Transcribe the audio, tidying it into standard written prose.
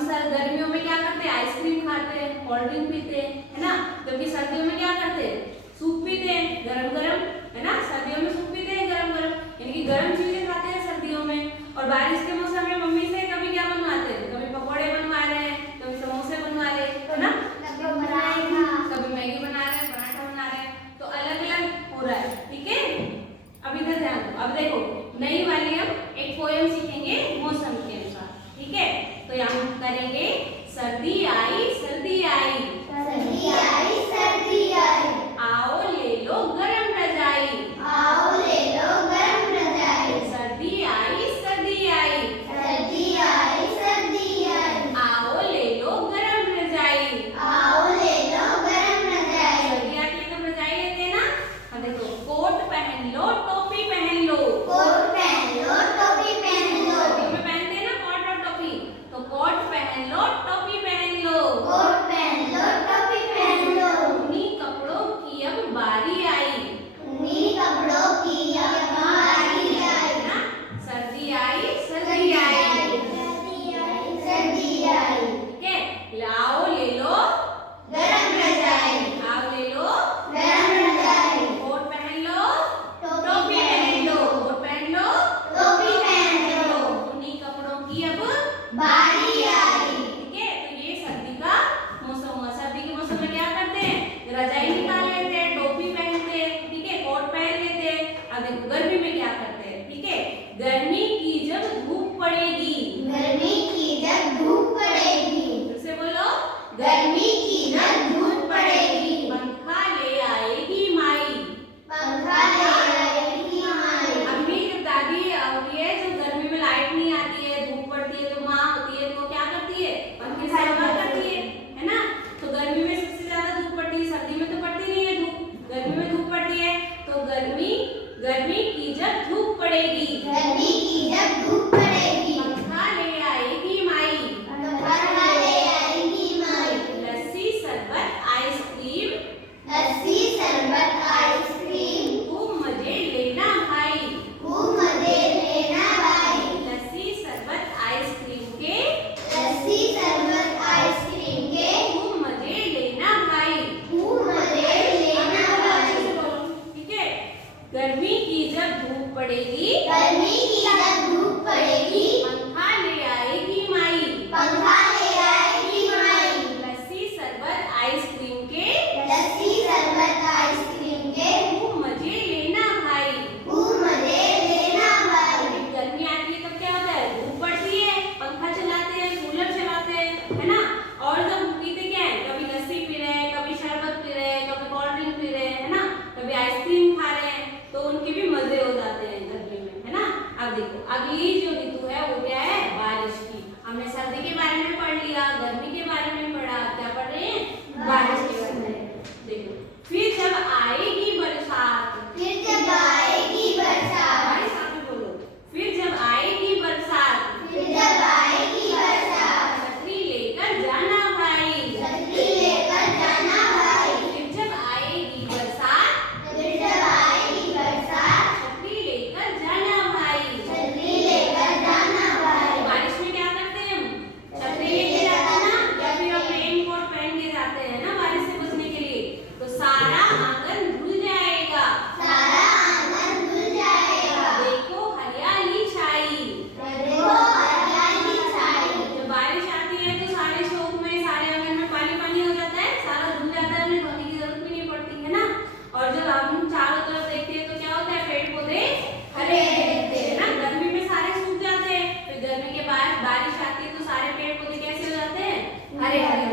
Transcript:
Sir गर्मियों में क्या करते हैं, आइसक्रीम खाते हैं, कोल्ड ड्रिंक पीते हैं, है ना। जबकि सर्दियों में क्या करते हैं, सूप पीते हैं गरम गरम, है ना। सर्दियों में सूप पीते हैं गरम गरम, यानी कि गरम चीजें खाते हैं सर्दियों में। और बारिश के मौसम में मम्मी से कभी क्या बनवाते हैं, कभी पकौड़े बनवा रहे हैं, कभी समोसे बनवा रहे हैं, है ना, कभी मैगी बना रहे हैं, पराठा बना रहे हैं। तो अलग अलग हो रहा है, ठीक है। अब इधर ध्यान दो। अब देखो नई वाली हम एक पोएम सीखेंगे मौसम के अनुसार, ठीक है। तो यहाँ हम करेंगे सर्दी आई सर्दी आई, सर्दी आई सर्दी आई, आओ ले लो गरम रजाई, आओ ले लो गरम रजाई, सर्दी आई सर्दी आई, सर्दी आई सर्दी आई, आओ ले लो गरम रजाई, आओ ले लो गरम रजाई। सर्दी आती है तो रजाई लेते हैं ना। हाँ देखो, कोट पहन लो टोपी पहन लो, कोट पहन लो टोपी पहन लो, सर्दियों में पहनते हैं ना कोट और टोपी, तो कोट पहन लो टोपी पहन लो, कोट पहन लो टोपी पहन लो, ऊनी कपड़ों की अब बारी आई, ऊनी कपड़ों की अब बारी आई, है ना। सर्दी आई सर्दी आई, सर्दी आई सर्दी आई, ठीक है। आओ ले लो गरम रजाई, आओ ले लो गरम रजाई, कोट पहन लो टोपी टोपी पहन लो, कोट पहन लो टोपी पहन लो, ऊनी कपड़ों की अब बारी आई। ठीक है। तो ये सर्दी का मौसम हुआ। सर्दी के मौसम में क्या करते हैं, रजाई निकाल लेते हैं, टोपी पहनते हैं, ठीक है, कोट पहन लेते हैं। अब देखो गर्मी में क्या करते हैं, ठीक है। गर्मी की जब धूप पड़ेगी, गर्मी की जब धूप पड़ेगी, फिर से बोलो, गर्मी की जब धूप पड़ेगी, पंखा ले आएगी माई, पंखा ले आएगी माई, अम्मी जब दादी होती है, जब गर्मी में लाइट नहीं आती है, धूप पड़ती है, तो माँ होती है तो वो क्या करती है, पंखे से हवा करती है ना। तो गर्मी में सबसे ज्यादा धूप पड़ती है, सर्दी में तो पड़ती नहीं है धूप, गर्मी में धूप पड़ती है। तो गर्मी की जब धूप पड़ेगी, गर्मी की जब धूप पड़ेगी, पंखा ले आएगी माई, पंखा ले आएगी माई, लस्सी शरबत आइसक्रीम, लस्सी शरबत आइसक्रीम, खूब मजे लेना भाई, खूब मजे लेना भाई, लस्सी शरबत आइसक्रीम के लस्सी शरबत आइसक्रीम के खूब मजे लेना भाई, खूब मजे लेना भाई, ठीक है। गर्मी की जब धूप पड़ेगी, गर्मी की जब धूप पड़ेगी, पंखा ले आएगी माई, पंखा ले आएगी माई, लस्सी शरबत आइसक्रीम के लस्सी शरबत आइसक्रीम के खूब मजे लेना भाई। खूब मजे लेना भाई। गर्मी आती है तब क्या होता है, धूप पड़ती है, पंखा चलाते हैं, कूलर चलाते हैं, है ना। और जब पीते क्या है, कभी लस्सी पी रहे हैं, कभी शरबत पी रहे हैं, कभी कोल्ड ड्रिंक पी रहे हैं, है ना, कभी आइसक्रीम खा रहे हैं, तो उनके भी मजे हो जाते हैं गर्मी में, है ना। अब देखो अगली जो ऋतु है वो क्या है, बारिश की। हमने सर्दी के बारे में पढ़ लिया, गर्मी के बारे में पढ़ा, क्या पढ़ रहे हैं, बारिश के बारे में। देखो फिर जब आएगी बरसात, फिर जब आएगी बरसात, हमारे साथ में बोलो, फिर जब आएगी बरसात, फिर जब आएगी बरसात, छतरी लेकर जाना भाई, छतरी लेकर जाना भाई, फिर जब आएगी बरसात, फिर जब आएगी बरसात, छतरी लेकर जाना भाई। छतरी लेकर जाना भाई। बारिश में क्या करते हैं हम, छतरी लेके जाते हैं ना, या फिर हम रेन कोट पहन के जाते हैं ना बारिश से बचने के लिए। तो सारा आंगन धुल जाएगा, सारा आंगन धुल जाएगा, देखो हरियाली छाई। देखो हरियाली छाई। जब बारिश आती है तो सारे शौक में, सारे आंगन में पानी पानी हो जाता है, सारा धुल जाता है, हमें धोने की जरूरत भी नहीं पड़ती है ना। और जब हम चारों तरफ देखते हैं तो क्या होता है, पेड़ पौधे हरे दिखते हैं ना। गर्मी में सारे सूख जाते हैं, फिर गर्मी के बाद बारिश आती है तो सारे पेड़ पौधे कैसे हो जाते हैं, हरे हरे